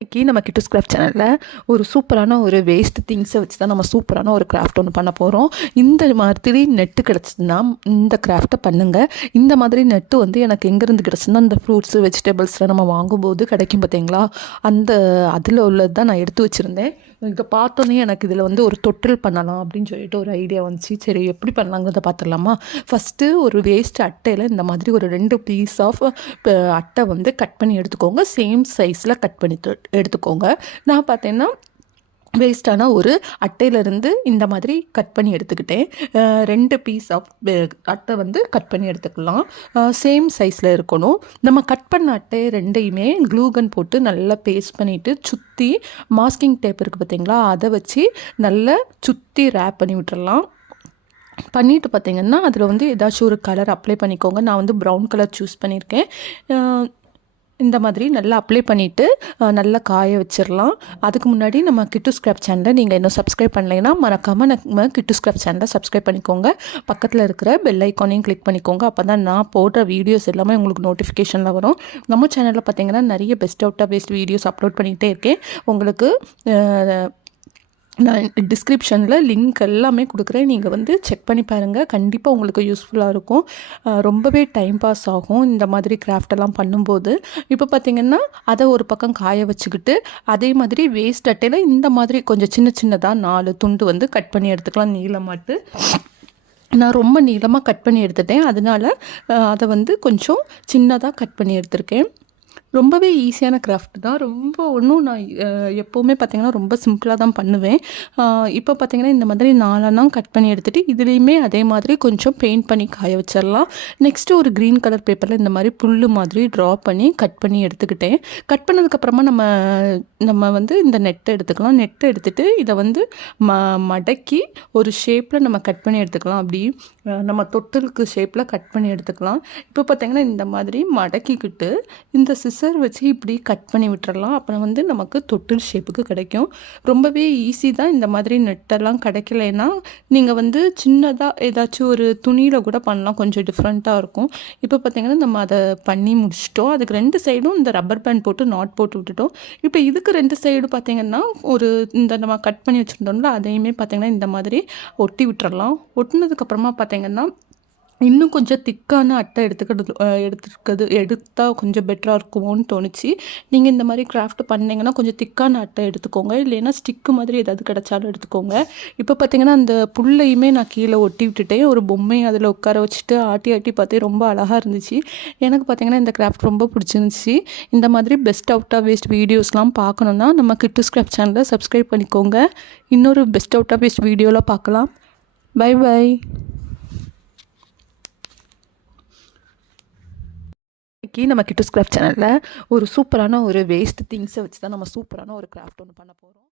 இன்னைக்கு நம்ம கிட்டு ஸ்கிராஃப்ட் சேனலில் ஒரு சூப்பரான ஒரு வேஸ்ட் திங்ஸை வச்சு தான் நம்ம சூப்பரான ஒரு கிராஃப்ட் ஒன்று பண்ண போகிறோம். இந்த மாதிரி நெட்டு கிடச்சிதுன்னா இந்த கிராஃப்டை பண்ணுங்கள். இந்த மாதிரி நெட்டு வந்து எனக்கு எங்கேருந்து கிடச்சுன்னா இந்த ஃப்ரூட்ஸு வெஜிடபிள்ஸ்லாம் நம்ம வாங்கும்போது கிடைக்கும் பார்த்தீங்களா, அதில் உள்ளது தான் நான் எடுத்து வச்சுருந்தேன். இதை பார்த்தோன்னே எனக்கு இதில் வந்து ஒரு தொட்டில் பண்ணலாம் அப்படின்னு சொல்லிட்டு ஒரு ஐடியா வந்துச்சு. சரி எப்படி பண்ணலாங்கிறத பார்த்துடலாமா. ஃபஸ்ட்டு ஒரு வேஸ்ட் அட்டையில் இந்த மாதிரி ஒரு 2 பீஸ் ஆஃப் அட்டை வந்து கட் பண்ணி எடுத்துக்கோங்க. சேம் சைஸில் கட் பண்ணி எடுத்துக்கோங்க. நான் பார்த்தேன்னா வேஸ்ட்டான ஒரு அட்டையிலேருந்து இந்த மாதிரி கட் பண்ணி எடுத்துக்கிட்டேன். 2 பீஸ் ஆஃப் அட்டை வந்து கட் பண்ணி எடுத்துக்கலாம். சேம் சைஸில் இருக்கணும். நம்ம கட் பண்ண அட்டை 2யுமே க்ளூகன் போட்டு நல்லா பேஸ்ட் பண்ணிவிட்டு சுற்றி மாஸ்கிங் டேப் இருக்குது பார்த்தீங்களா, அதை வச்சு நல்லா சுற்றி ரேப் பண்ணி விட்டுறலாம். பண்ணிவிட்டு பார்த்திங்கன்னா அதில் வந்து ஏதாச்சும் ஒரு கலர் அப்ளை பண்ணிக்கோங்க. நான் வந்து ப்ரௌன் கலர் சூஸ் பண்ணியிருக்கேன். இந்த மாதிரி நல்லா அப்ளை பண்ணிவிட்டு நல்லா காய வச்சிடலாம். அதுக்கு முன்னாடி நம்ம கிட்டு ஸ்கிராஃப்ட் சேனலை நீங்கள் இன்னும் சப்ஸ்கிரைப் பண்ணலைன்னா மறக்காமல் நம்ம கிட்டு ஸ்கிராஃப்ட் சேனலை சப்ஸ்கிரைப் பண்ணிக்கோங்க. பக்கத்தில் இருக்கிற பெல் ஐக்கானையும் கிளிக் பண்ணிக்கோங்க. அப்போ தான் நான் போடுற வீடியோஸ் எல்லாமே உங்களுக்கு நோட்டிஃபிகேஷனில் வரும். நம்ம சேனலில் பார்த்தீங்கன்னா நிறைய best out of waste videos upload பண்ணிகிட்டே இருக்கேன். உங்களுக்கு நான் டிஸ்கிரிப்ஷனில் லிங்க் எல்லாமே கொடுக்குறேன். நீங்கள் வந்து செக் பண்ணி பாருங்கள். கண்டிப்பாக உங்களுக்கு யூஸ்ஃபுல்லாக இருக்கும். ரொம்பவே டைம் பாஸ் ஆகும் இந்த மாதிரி கிராஃப்டெல்லாம் பண்ணும்போது. இப்போ பார்த்திங்கன்னா அதை ஒரு பக்கம் காய வச்சுக்கிட்டு அதே மாதிரி வேஸ்ட் அட்டையில் இந்த மாதிரி கொஞ்சம் சின்ன சின்னதாக 4 துண்டு வந்து கட் பண்ணி எடுத்துக்கலாம். நீளமாட்டு நான் ரொம்ப நீளமாக கட் பண்ணி எடுத்துட்டேன். அதனால் அதை வந்து கொஞ்சம் சின்னதாக கட் பண்ணி எடுத்திருக்கேன். ரொம்பவே ஈஸியான கிராஃப்ட் தான். ரொம்ப ஒன்றும் நான் எப்போவுமே பார்த்திங்கன்னா ரொம்ப சிம்பிளாக தான் பண்ணுவேன். இப்போ பார்த்திங்கன்னா இந்த மாதிரி 4 கட் பண்ணி எடுத்துகிட்டு இதுலேயுமே அதே மாதிரி கொஞ்சம் பெயிண்ட் பண்ணி காய வச்சிடலாம். நெக்ஸ்ட்டு ஒரு க்ரீன் கலர் பேப்பரில் இந்த மாதிரி புல் மாதிரி ட்ரா பண்ணி கட் பண்ணி எடுத்துக்கிட்டேன். கட் பண்ணதுக்கப்புறமா நம்ம வந்து இந்த நெட்டை எடுத்துக்கலாம். நெட்டை எடுத்துகிட்டு இதை வந்து மடக்கி ஒரு ஷேப்பில் நம்ம கட் பண்ணி எடுத்துக்கலாம். அப்படி நம்ம தொட்டிலுக்கு ஷேப்பில் கட் பண்ணி எடுத்துக்கலாம். இப்போ பார்த்திங்கன்னா இந்த மாதிரி மடக்கிக்கிட்டு இந்த சிசர் வச்சு இப்படி கட் பண்ணி விட்டுறலாம். அப்புறம் வந்து நமக்கு தொட்டில் ஷேப்புக்கு கிடைக்கும். ரொம்பவே ஈஸி தான். இந்த மாதிரி நெட்டெல்லாம் கிடைக்கலைன்னா நீங்கள் வந்து சின்னதாக ஏதாச்சும் ஒரு துணியில் கூட பண்ணலாம். கொஞ்சம் டிஃப்ரெண்ட்டாக இருக்கும். இப்போ பார்த்திங்கன்னா நம்ம அதை பண்ணி முடிச்சிட்டோம். அதுக்கு 2 சைடும் இந்த ரப்பர் பேண்ட் போட்டு நாட் போட்டு விட்டுட்டோம். இப்போ இதுக்கு 2 சைடு பார்த்திங்கன்னா ஒரு இந்த நம்ம கட் பண்ணி வச்சுருந்தோம்ல அதையுமே பார்த்திங்கன்னா இந்த மாதிரி ஒட்டி விட்டுறலாம். ஒட்டினதுக்கப்புறமா பார்த்திங்கன்னா இன்னும் கொஞ்சம் திக்கான அட்டை எடுத்தால் கொஞ்சம் பெட்டராக இருக்குமோன்னு தோணுச்சு. நீங்கள் இந்த மாதிரி கிராஃப்ட் பண்ணிங்கன்னா கொஞ்சம் திக்கான அட்டை எடுத்துக்கோங்க. இல்லைன்னா ஸ்டிக்கு மாதிரி ஏதாவது கிடச்சாலும் எடுத்துக்கோங்க. இப்போ பார்த்திங்கன்னா அந்த புல்லையுமே நான் கீழே ஒட்டி விட்டுட்டேன். ஒரு பொம்மையை அதில் உட்கார வச்சுட்டு ஆட்டி ஆட்டி பார்த்தேன். ரொம்ப அழகாக இருந்துச்சு. எனக்கு பார்த்திங்கன்னா இந்த கிராஃப்ட் ரொம்ப பிடிச்சிருந்துச்சி. இந்த மாதிரி பெஸ்ட் அவுட் ஆஃப் வேஸ்ட் வீடியோஸ்லாம் பார்க்கணுன்னா நம்ம கிட்டு ஸ்கிராஃப்ட் சேனலை சப்ஸ்கிரைப் பண்ணிக்கோங்க. இன்னொரு பெஸ்ட் அவுட் ஆஃப் வேஸ்ட் வீடியோவில் பார்க்கலாம். Bye bye. இன்னைக்கு நம்ம கிட்டு ஸ்கிராஃப்ட் சேனலில் ஒரு சூப்பரான ஒரு வேஸ்ட் திங்ஸை வச்சு தான் நம்ம சூப்பரான ஒரு கிராஃப்ட் ஒன்று பண்ண போகிறோம்.